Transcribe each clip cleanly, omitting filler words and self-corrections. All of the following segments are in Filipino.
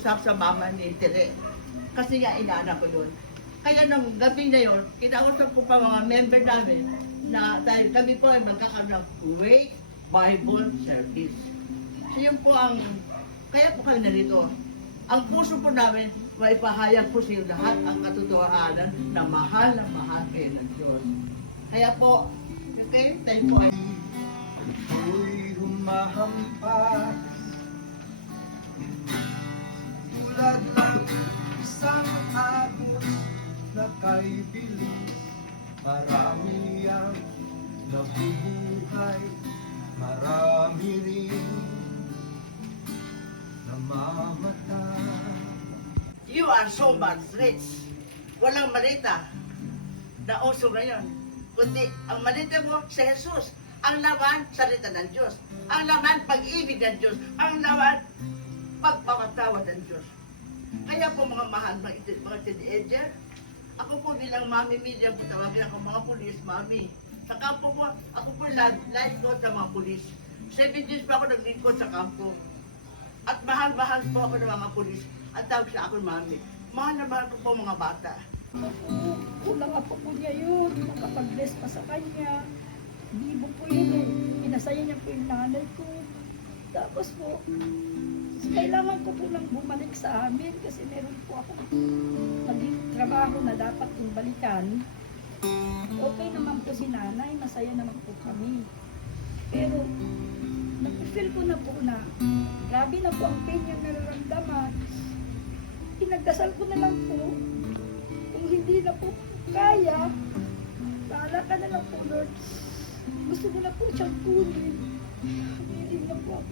Sa mama ni Tere. Kasi nga inaanak ko yun. Kaya nung gabi na yun, kinausap ko pa mga member namin na dahil kami po ay magkakaroon ng Wake Bible Service. So yun po ang, kaya po kami narito. Ang puso po namin, maipahayag po sa iyo lahat ang katotohanan na mahal kayo ng Diyos. Kaya po, kayo tayo po ay ako'y humahampas tulad ng isang agos na kay bilis. Marami ang nabubuhay, marami rin namamatay. you are so much rich. Walang malita na uso ngayon. Kundi ang malita mo si Jesus. Ang laman, salita ng Diyos. Ang laman, pag-ibig ng Diyos. Ang laman, pagpapatawad ng Diyos. Kaya po mga mahal, mga teenager, ako po bilang mami media po tawagin ako mga pulis, mami. Sa kampo po, ako po life coach sa mga pulis. 7 years pa ako naglingkod sa kampo. At mahal-mahal po ako ng mga pulis. At tawag sa ako, mami. Mahal na mahal ko po mga bata. Kulang pa po niya yun, makapag-bless pa sa kanya. Bibo po yun eh. Pinasaya niya po yung nanay ko. Tapos po, kailangan ko po lang bumalik sa amin kasi meron po ako naging trabaho na dapat kong balikan. Okay naman po si nanay, masaya naman po kami. Pero, nag-feel ko na po na grabe na po ang pain niyang nararamdaman. Pinagdasal ko na lang po, kung hindi na po kaya, bahala ka na lang po, Lord. Gusto ko na po siyang kunin. Hindi na po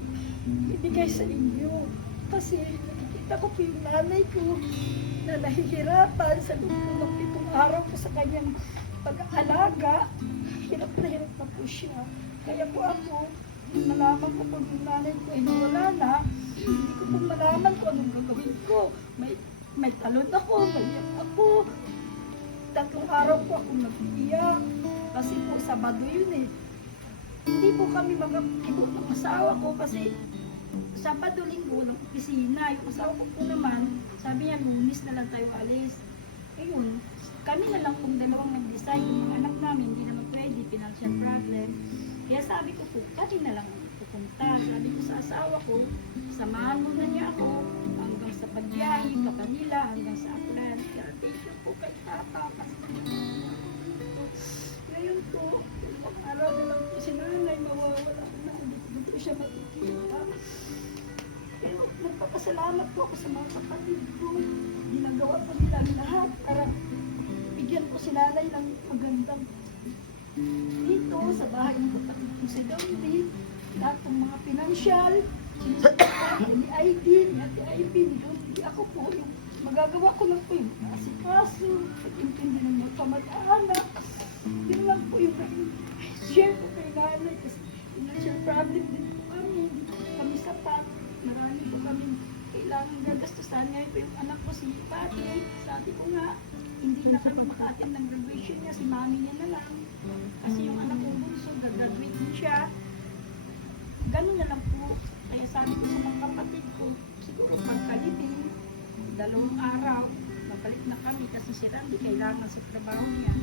ibigay sa inyo. Kasi nakikita ko po yung nanay ko na nahihirapan sa loob ng 7 araw ko sa kanyang pag-aalaga. Hirap na po siya. Kaya po ako, malaman ko pag yung nanay ko ay nawala na, hindi ko po malaman kung anong gagawin ko. May talon ako, may iyak ako. 3 araw po ako nag-iyak. Kasi po, Sabado yun eh. Hindi po kami mag-ibot ng asawa ko kasi Sabado, Linggo, ng opisina. Yung asawa ko po naman, sabi niya, Lunes na lang tayo alis. Ayun, kami na lang pong dalawang nag-decide. Yung anak namin, hindi naman pwede, financial problem. Kaya sabi ko po, kami na lang pupunta. Sabi ko sa asawa ko, samahan mo na niya ako hanggang sa pagbiyahe, ka Manila, hanggang sa Aklan. Kaya thank you po kay Papa. Ngayon po, yung araw na lang po si nanay, mawawala na. Hindi po siya makikita. Pero nagpapasalamat po ako sa mga kapatid ko. Ginagawa po nila lahat para bigyan ko si nanay ng magandang dito sa bahay ng kapatid ko si Gandhi. Lahat ng mga financial, ni ID, ni Ate IB, ni Gandhi. Ako po, yung magagawa ko lang po yung asikaso, pag-intindi ng mga kamag-anak. Yun lang po yung share ko kay nanay kasi financial problem din po kami. Hindi po kami sapat. Marami po kami kailangan gagastusan. Ngayon po yung anak ko si Patrick. Sabi ko nga, hindi na kami maka-attend ng graduation niya. Si mami niya na lang. Kasi yung anak ko bunso, gagraduate din siya. Ganun na lang po. Kaya sabi ko sa mga kapatid ko, siguro pagkalibing, 2 araw, mabalik na kami kasi si Randy kailangan sa trabaho niya.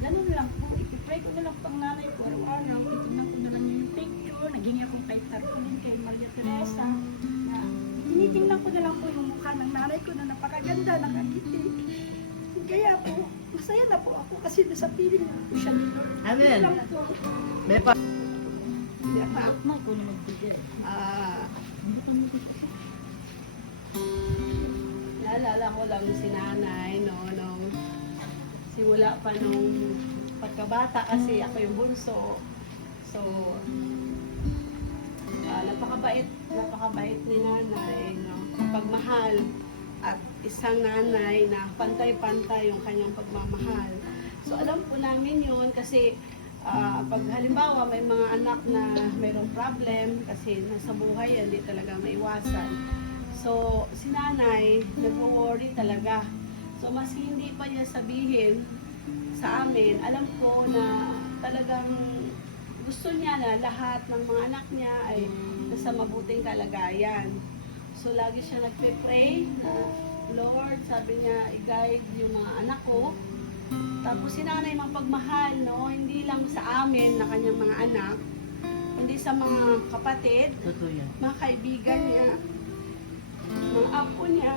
Ganun lang po. Ipipray ko na lang pang nanay ko araw-araw. Itignan ko na lang yung picture. Naghingi akong kay Tarpulin, kay Maria Teresa. Na tinitingnan ko na lang po yung mukha ng nanay ko na napakaganda, nakakiti. Kaya po, masaya na po ako kasi nasa piling na po siya nito. Amen. Yun lang po. May pa... Hindi ako mo po na magbigay. Naalala ko lang si nanay, no, nung simula pa nung pagkabata kasi ako yung bunso. So, napakabait ni nanay, no, pagmahal at isang nanay na pantay-pantay yung kanyang pagmamahal. So, alam po namin yun kasi pag halimbawa may mga anak na mayroong problem kasi nasa buhay yan, hindi talaga maiwasan. So, si nanay, nag-worry talaga. So, maski hindi pa niya sabihin sa amin, alam ko na talagang gusto niya na lahat ng mga anak niya ay nasa mabuting kalagayan. So lagi siya nagpe-pray na, Lord, sabi niya, i-guide yung mga anak ko. Tapos si nanay mapagmahal, no? Hindi lang sa amin na kanyang mga anak, kundi sa mga kapatid, Totoo yan. mga kaibigan niya, mga apo niya.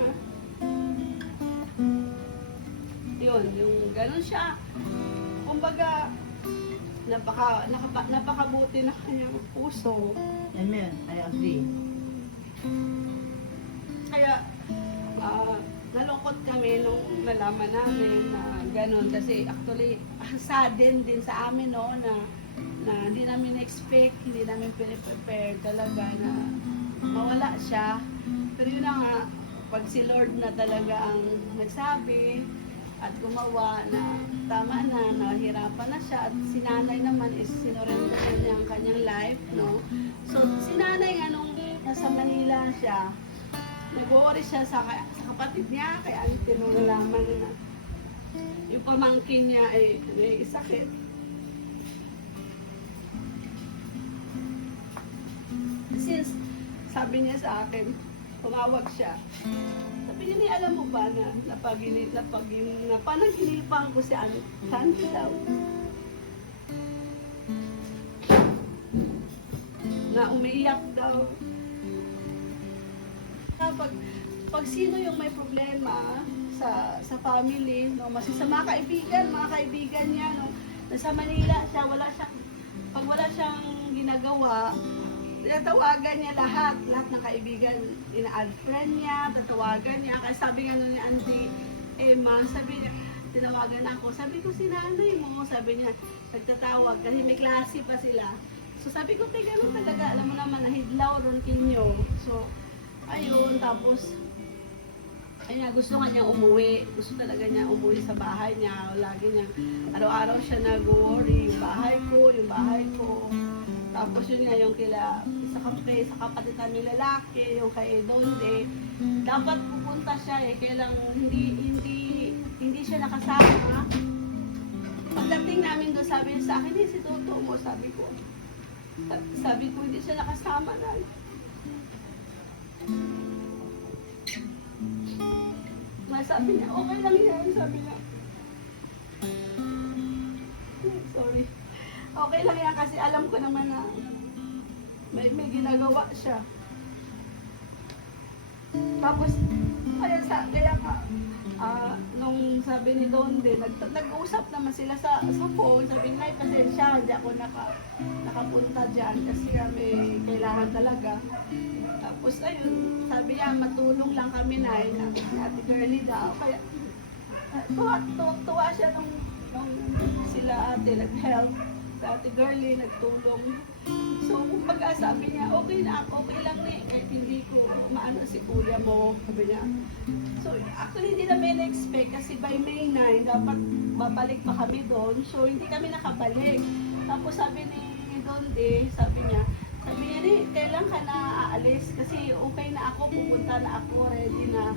Yun, yung ganun siya. Kumbaga, napakabuti na kanyang puso. Amen. I agree. Kaya, nalungkot kami nung nalaman namin na ganun. Kasi actually, sudden din sa amin, no, na hindi namin expect, hindi namin prepare talaga na mawala siya. Pero yun na nga, pag si Lord na talaga ang nagsabi at gumawa na tama na, nahirapan na siya, at si nanay naman is sinurrender niya ang kanyang life, no? So, si nanay nga nung nasa Manila siya, nag-worry siya sa kapatid niya, kaya nung nalaman na yung pamangkin niya ay may sakit. Since sabi niya sa akin, tumawag siya. Sabi niya, alam mo ba na napanaginipan ko si Candy daw. Na umiiyak daw. Pag sino yung may problema sa family, no, sa mga kaibigan niya, no, nasa Manila siya, pag wala siyang ginagawa, tinatawagan niya lahat ng kaibigan, ina-add friend niya, tatawagan niya. Kaya sabi nga nun ni Auntie Emma, sabi niya, tinawagan ako. Sabi ko, si nanay mo, sabi niya, nagtatawag, kasi may klase pa sila. So sabi ko, ganun talaga, alam mo naman, nahidlaw ron kinyo. So, ayun, tapos, ayun, gusto nga niya umuwi. Gusto talaga niya umuwi sa bahay niya. Lagi niya, araw-araw siya nag-worry, yung bahay ko. Tapos yun nga yung sa kapatid namin lalaki, yung kay Donde, dapat pupunta siya kaya lang hindi siya nakasama. Pagdating namin doon, sabi niya sa akin, si Toto mo, sabi ko, hindi siya nakasama na. Sabi niya, okay lang yan, sabi niya. Sorry. Okay lang yan kasi alam ko naman na may ginagawa siya. Tapos, nung sabi ni Donde, nag-uusap naman sila sa phone. Sabi niya, pasensya, hindi ako nakapunta dyan kasi may kailangan talaga. Tapos ayun, sabi niya, matulong lang kami na Ate Girlie daw. Kaya, tuwa siya nung sila ate nag-help. Ate Girlie nagtulong. So, kumbaga sabi niya, okay na ako, okay lang kahit hindi ko maano si kuya mo, sabi niya. So, actually hindi namin na-expect kasi by May 9, dapat babalik pa kami doon. So, hindi kami nakabalik. Tapos sabi ni Donde, sabi niya, kailan ka na aalis? Kasi okay na ako, pupunta na ako, ready na.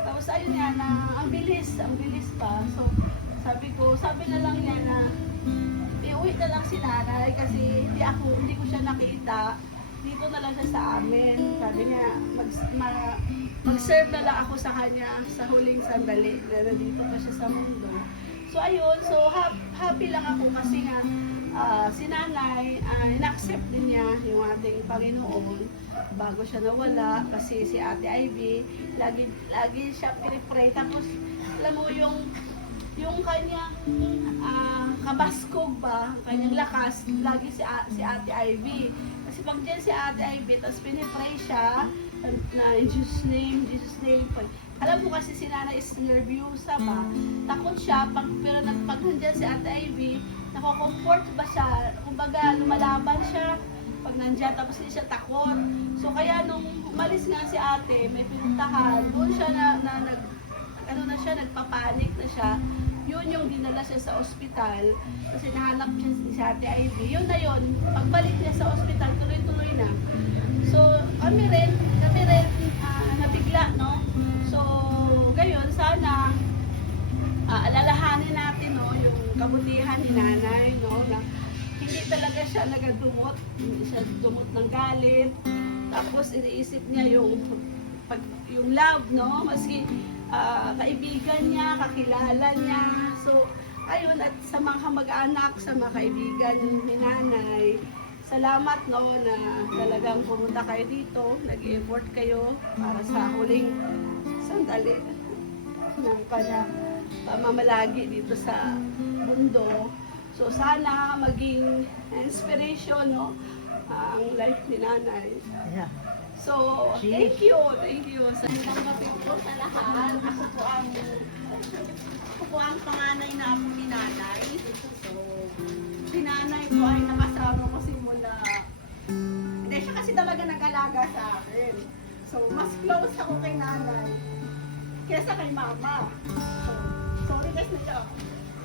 Tapos ayun nga na, ang bilis pa. So, sabi na lang niya na, iuwi na lang si nanay kasi hindi ko siya nakita. Dito na lang siya sa amin. Sabi niya, mag-serve na lang ako sa kanya sa huling sandali. Dito pa siya sa mundo. So ayun, happy lang ako kasi nga, si nanay, in-accept din niya yung ating Panginoon bago siya nawala kasi si Ate Ivy, lagi siya pinipray. Tapos, alam mo yung kanyang kabaskog ba, kanyang lakas, lagi si Ate Ivy. Kasi pag dyan si Ate Ivy, tapos pinipray siya na in Jesus name. Alam mo kasi si nanay is nervyosa ba, takot siya, pero pag nandyan si Ate Ivy, nako-comfort ba siya, kumbaga lumalaban siya pag nandyan, tapos hindi siya takot. So kaya nung umalis nga si ate, may pinuntahan, doon siya nagpapanik na siya. Yun yung dinala siya sa ospital, kasi nahanap siya si Ate Ivy. Yun na yun, pagbalik niya sa ospital, tuloy-tuloy na. So kami rin nabigla, no? So gayon, sana alalahanin natin, no, yung kabutihan ni nanay, no, na hindi talaga siya nagadumot, hindi siya dumot ng galit. Tapos iniisip niya yung yung love, no? Maski kaibigan niya, kakilala niya. So, ayun, at sa mga kamag-anak, sa mga kaibigan ni nanay, salamat, no, na talagang pumunta kayo dito, nag-effort kayo para sa huling sandali ng kanya pamamalagi dito sa mundo. So, sana maging inspiration, no, ang life ni nanay. Yeah. So, thank you sa tanggapin po sa lahat. Ako po ang panganay na apo ni nanay. So, si nanay po ay nakasama ko simula. Hindi siya kasi talaga nag-alaga sa akin. So, mas close ako kay nanay kesa kay mama. So, sorry guys,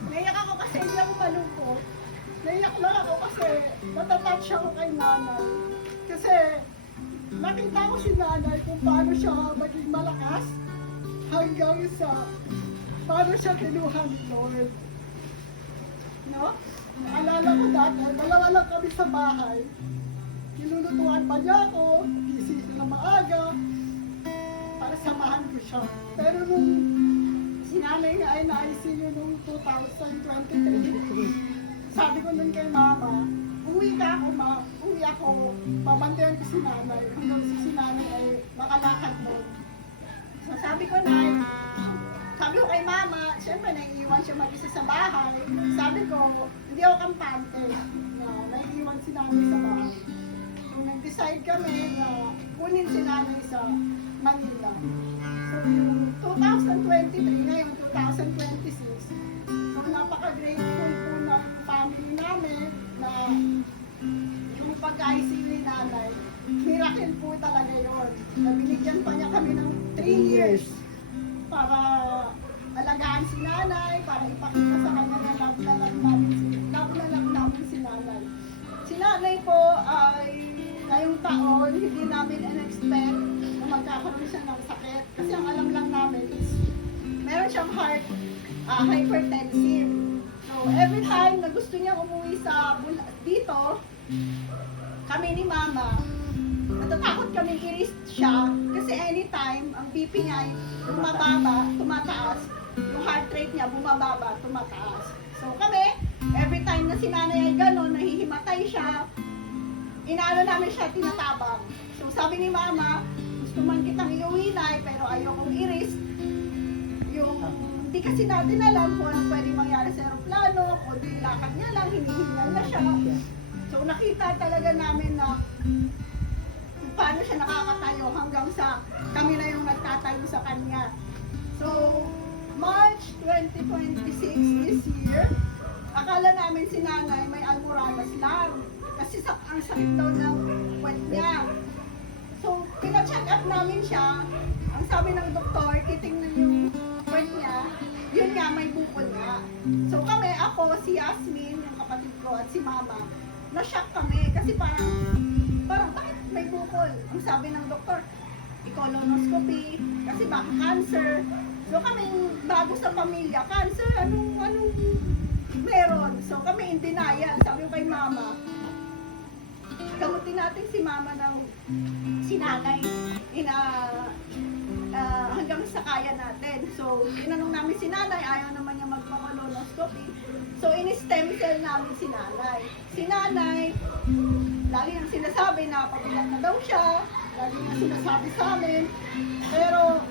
naiyak ako kasi hindi ako malungkot. Naiyak lang ako kasi natatouch ako kay nanay. Kasi nakita ko si nanay kung paano siya maging malakas hanggang sa paano siya kinuha ni Lord. No? Naalala ko dati, dalawa lang kami sa bahay. Nilulutuan pa niya ako, gising na maaga, para samahan ko siya. Pero nung si nanay nga ay na-ICU nung 2023, sabi ko nun kay mama, uwi ka ako uwi ako, pamantayan ko si nanay, hanggang si nanay ay makalakad mo. So sabi ko kay mama, syempre naiiwan siya mag-isa sa bahay. Sabi ko, hindi ako kampante na naiiwan si nanay sa bahay. So nag-decide kami na kunin si nanay sa Manila. So yung 2023, ngayon 2026, so napaka-grateful po ng family namin na yung pag-ICU ni nanay, miracle po talaga yun. Nabinigyan pa niya kami ng 3 years para alagaan si nanay, para ipakita sa kanya na love namin si nanay. Si nanay po ay ngayong taon, hindi namin in-expect na magkakaroon siya ng sakit. Kasi ang alam lang namin is meron siyang heart hypertensive. So every time na gusto niya umuwi dito, kami ni mama, natatakot kami i-risk siya kasi anytime ang BP niya ay bumababa, tumataas, yung heart rate niya bumababa, tumataas. So kami, every time na si nanay ay gano'n, nahihimatay siya, inaano namin siya, tinatabang. So sabi ni mama, gusto man kitang iuwi na pero ayokong i-risk. Yung, hindi kasi natin alam kung ano pwede mangyari sa aeroplano, kung di lakad niya lang, hinihingal na siya. So nakita talaga namin na kung paano siya nakakatayo hanggang sa kami na yung nagtatayo sa kanya. So March 2026 this year, akala namin si nanay may almoranas lang kasi ang sakit daw ng puwet niya. So pina-check up namin siya, ang sabi ng doktor, titingnan yung puwet niya, yun nga may bukol nga. So kami, ako, si Yasmin, yung kapatid ko at si mama, na-shock kami kasi parang bakit may bukol? Ang sabi ng doktor, colonoscopy, kasi baka cancer. So kami bago sa pamilya, cancer, anong meron? So kami in denial, sabi ko kay mama, gamutin natin si mama ng sinanay hanggang sa kaya natin. So tinanong namin si nanay, ayaw naman niya magpa-colonoscopy. So in-stem cell namin si nanay. Si nanay, lagi nang sinasabi na pabigat na daw siya, lagi nang sinasabi sa amin. Pero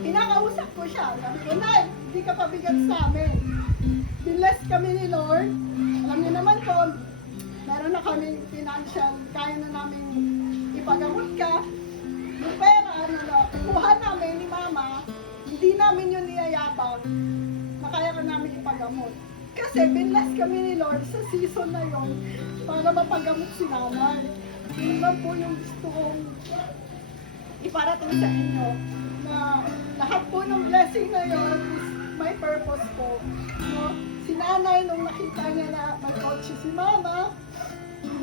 kinakausap ko siya. Sabi ko, Nay, hindi ka pabigat sa amin. Bless kami ni Lord. Alam niyo naman po, meron na kami financial, kaya na namin ipagamot ka. Yung pera na kuha namin ni Mama, hindi namin yun niyayabang na kaya ka namin ipagamot. Kasi binless kami ni Lord sa season na yon para mapagamot si nanay. Yun lang po yung gusto kong iparating sa inyo na lahat po ng blessing na yon is may purpose po. No? Si nanay, nung nakita niya na may kotse si mama,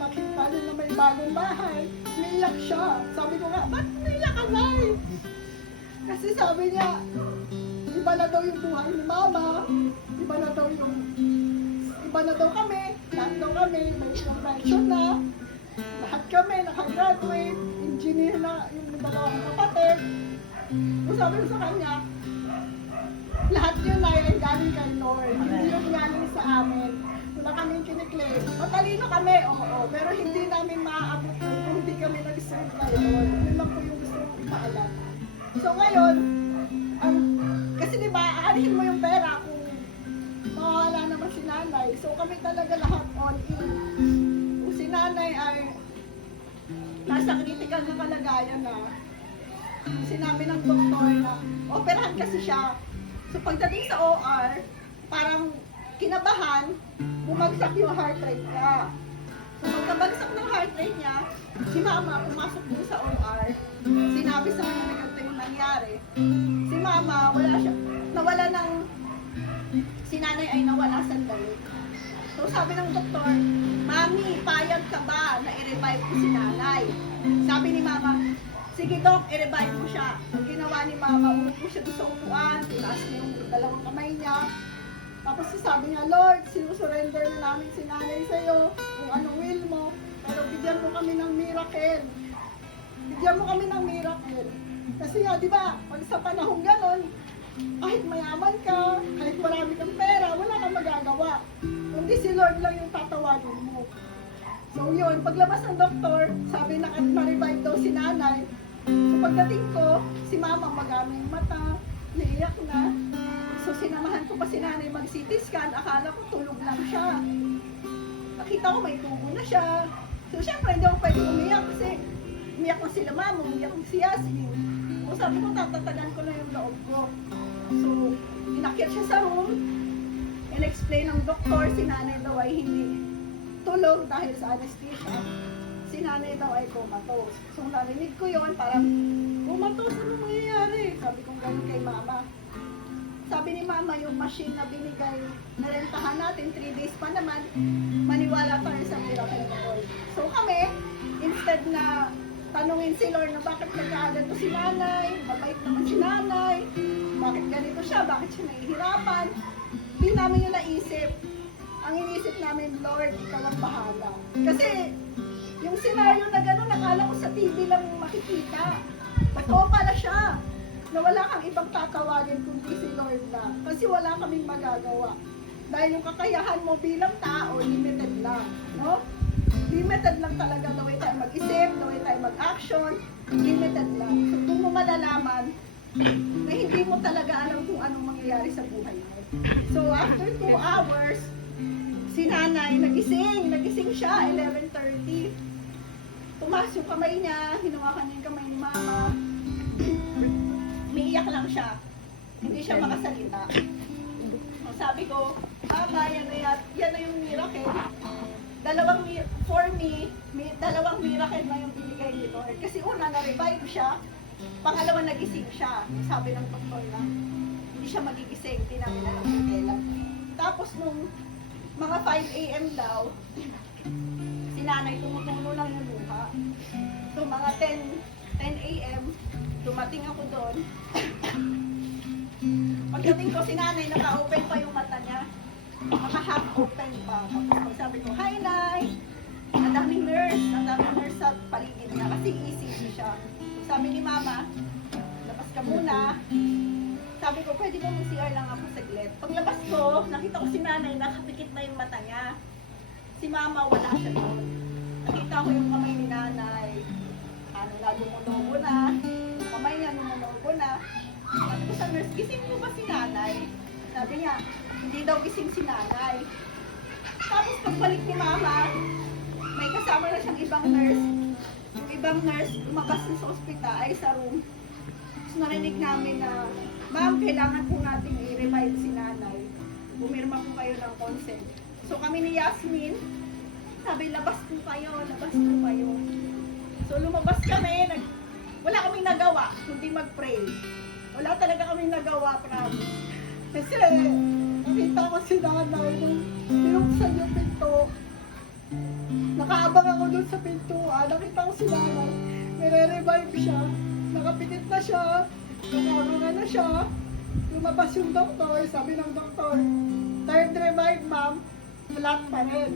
nakita niya na may bagong bahay, naiyak siya. Sabi ko nga, ba't naiyak ka, Nay? Kasi sabi niya, iba na daw yung buhay ni mama, iba na daw kami, lahat daw kami, may profession na, lahat kami nakagraduate, engineer na yung dalawang kapatid. So sabi ko sa kanya, lahat yun ay galing kay Lord. Hindi yung galing sa amin. Wala kaming kiniklaim. Matalino kami, oo. Pero hindi namin maaabot yun kung hindi kami nag-serve kay Lord. Yun lang po yung gusto kong ipaalam. So ngayon, kasi di ba, aanihin mo yung pera kung mawawala naman si nanay. So kami talaga lahat all in. Kung si nanay ay nasa critical na kalagayan na, sinabi ng doktor na operahan kasi siya. So pagdating sa OR, parang kinabahan, bumagsak yung heart rate niya. So pagkabagsak ng heart rate niya, si mama pumasok dun sa OR. Sinabi sa kanya na ganito yung nangyari. Si mama, wala siya, nawala ng, si nanay ay nawala sandali. So sabi ng doktor, Mami, payag ka ba na i-revive ko si nanay? Sabi ni mama, sige dok, i-revive mo siya. Ang ginawa ni mama, umupo siya doon sa upuan, tinaas niya yung dalawang kamay niya. Tapos sabi niya, Lord, sinusurrender na namin si nanay sa'yo, kung anong will mo, pero bigyan mo kami ng miracle. Bigyan mo kami ng miracle. Kasi nga, di ba, pag sa panahong ganon, kahit mayaman ka, kahit marami kang pera, wala kang magagawa. Kundi si Lord lang yung tatawagin mo. So yun, paglabas ng doktor, sabi na ma-revive daw si nanay. So pagdating ko, si mama magaming mata, naiyak na. So sinamahan ko pa si nanay mag-CT scan, akala ko tulog lang siya. Nakita ko may tubo na siya. So syempre hindi ako pwede umiyak kasi umiyak na sila mama, umiyak na si Yasmin. So sabi ko tatatagan ko na yung loob ko. So inakyat siya sa room, in-explain ng doktor, si nanay daw ay hindi tulog dahil sa anesthesia. Si nanay daw ay comatose. So narinig ko yon, parang comatose, ano mangyayari? Sabi ko gano'n kay mama. Sabi ni mama, yung machine na binigay, narentahan natin, 3 days pa naman, maniwala pa rin sa miracle ng Lord. So kami, instead na tanungin si Lord na bakit nagkaaganto si nanay, mabait naman si nanay, bakit ganito siya, bakit siya nahihirapan, hindi namin yung naisip. Ang inisip namin, Lord, ikaw ang bahala. Kasi, yung senaryo na gano'n, nakala ko sa TV lang makikita. Totoo pala siya. Na wala kang ibang tatawagin kundi si Lord na. Kasi wala kaming magagawa. Dahil yung kakayahan mo bilang tao, limited lang. No? Limited lang talaga. The way tayo mag-isip, the way tayo mag-action, limited lang. So, kung mo malalaman, na hindi mo talaga alam kung anong mangyayari sa buhay mo. So, after 2 hours, si nanay, nagising siya, 11:30. Tumaas yung kamay niya, hinawakan niya yung kamay ni mama. Umiiyak lang siya. Hindi siya makasalita. So, sabi ko, Mama, yan na yung miracle. For me, dalawang miracle na yung binigay ni Lord. Kasi una, na-revive siya. Pangalawa, nagising siya. Sabi ng doktor na, hindi siya magigising. Hindi namin alam kung kailan. Tapos nung mga 5 a.m. daw, si nanay tumutulo lang yung luha. So mga 10 a.m., dumating ako doon. Pagdating ko si nanay, naka-open pa yung mata niya. Naka-half open pa. Tapos sabi ko, Hi, Nay! Ang daming nurse sa paligid niya kasi ECG siya. Sabi ni Mama, labas ka muna. Sabi ko, pwede ba mag-CR lang ako saglit? Paglabas ko, nakita ko si nanay, nakapikit na yung mata niya. Si mama, wala siya doon. Nakita ko yung kamay ni nanay. Lumunobo na. Yung kamay niya, lumunobo na. Sabi ko sa nurse, gising mo ba si nanay? Sabi niya, hindi daw gising si nanay. Tapos pagbalik ni mama, may kasama na siyang ibang nurse. Yung ibang nurse, lumabas sa ospital, ay sa room. Tapos narinig namin na, Ma'am, kailangan po natin i-revive si nanay. Pumirma po kayo ng consent. So kami ni Yasmin, sabi, labas po kayo. So lumabas kami, wala kaming nagawa, kundi mag-pray. Wala talaga kaming nagawa, promise. Kasi nakita ko si nanay nung binuksan yung pinto. Nakaabang ako dun sa pintuan, nakita ko si nanay. Nire-revive siya, nakapikit na siya. Nakabanga na siya, lumabas yung doktor, sabi ng doktor, third revive ma'am, flat pa rin.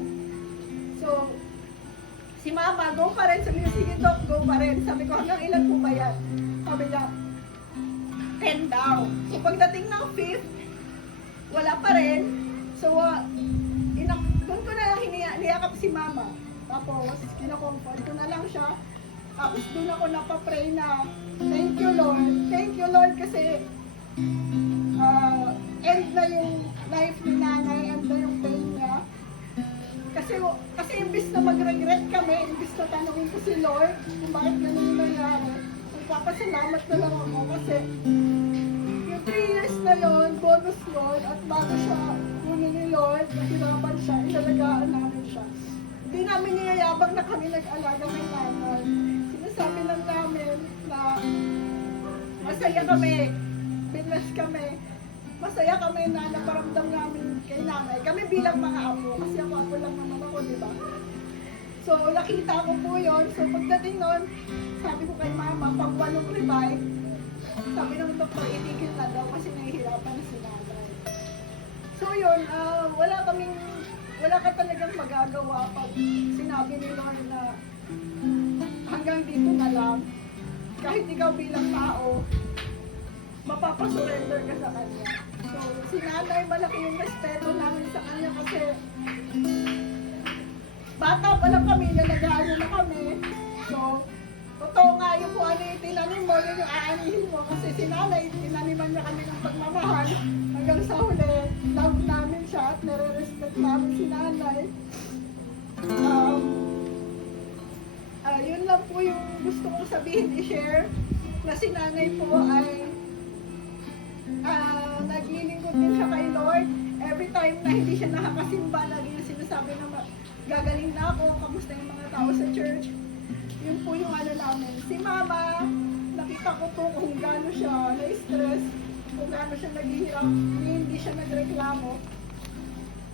So, si mama, go pa rin. Sabi niya, sige doc, go pa rin. Sabi ko, hanggang ilan po ba yan? Sabi niya, 10 daw. So pagdating ng 5th, wala pa rin. So, doon ko na lang niyakap si mama. Tapos, kinocomfort ko na lang siya. Tapos doon ako napapray na, thank you Lord kasi end na yung life ni nanay, end na yung pain niya. Kasi imbis na mag-regret kami, imbis na tanongin ko si Lord kung bakit ganun yung nangyari, magpapasalamat na lang ako kasi yung 3 years na yon, bonus yun, at bago siya kunin ni Lord, nahirapan siya, inalagaan namin siya. Hindi namin niyayabang na kami nag-alaga kay nanay. Sinasabi lang namin na masaya kami, binless kami, masaya kami na naparamdam namin kay nanay. Kami bilang mga apo, kasi ako lang naman ako, di ba? So, nakita ko po yun. So, pagdating nun, sabi ko kay mama, pag 1 revive, sabi ng doktor, itigil na daw kasi nahihirapan na si nanay. So, yun, wala ka talagang magagawa pag sinabi ni Lord na hanggang dito na lang. Kahit ikaw bilang tao, mapapasurrender ka sa kanya. So, si nanay, malaki yung respeto namin sa kanya kasi bata pa lang kami, nalagaano na kami. So, totoo nga yung kung ano yung tinanim mo, yun yung aanihin mo. Kasi si nanay, tinaniman niya kami ng pagmamahal. Hanggang sa huli, love namin siya at nare-respect namin si nanay. Yun lang po yung gusto kong sabihin, i-share na si nanay po ay naglilingkod din siya kay Lord. Every time na hindi siya nakakasimba, lagi na sinasabi na gagaling na ako, kamusta yung mga tao sa church. Yun po yung ano namin. Si mama, nakita ko po kung gaano siya na-stress, kung gaano siya naghihirap, hindi siya nagreklamo.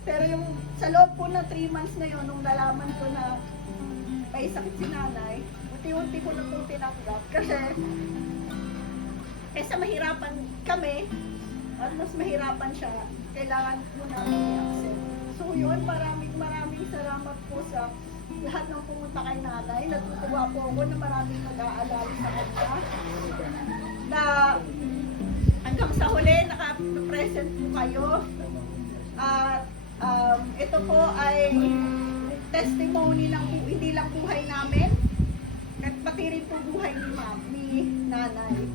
Pero yung sa loob po na 3 months na yun, nung nalaman ko na may sakit si nanay, unti-unti ko na pong tinanggap. Kasi, kaysa mahirapan kami, at mas mahirapan siya, kailangan po namin i-accept. So yun, maraming salamat po sa lahat ng pumunta kay nanay. Natutuwa po ako na maraming nag-aalala sa kanya. Na hanggang sa huli, naka-present po kayo. At ito po ay testimony ng hindi lang buhay namin, at pati rin po buhay ni nanay.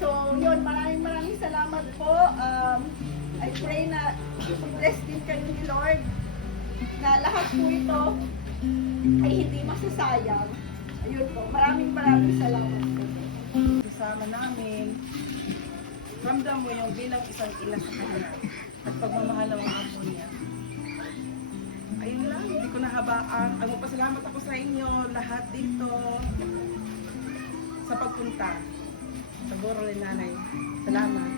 So, yun, maraming salamat po. I pray na bless din kayo ni Lord na lahat po ito ay hindi masasayang. Ayun po, maraming salamat po. Kasama namin, ramdam mo yung bilang isang ina sa kanya at pagmamahal ng mga apo niya. Ayun lang, hindi ko nahabaan. Magpasalamat ako sa inyo, lahat dito, sa pagpunta sa Boro ni Nanay. Salamat.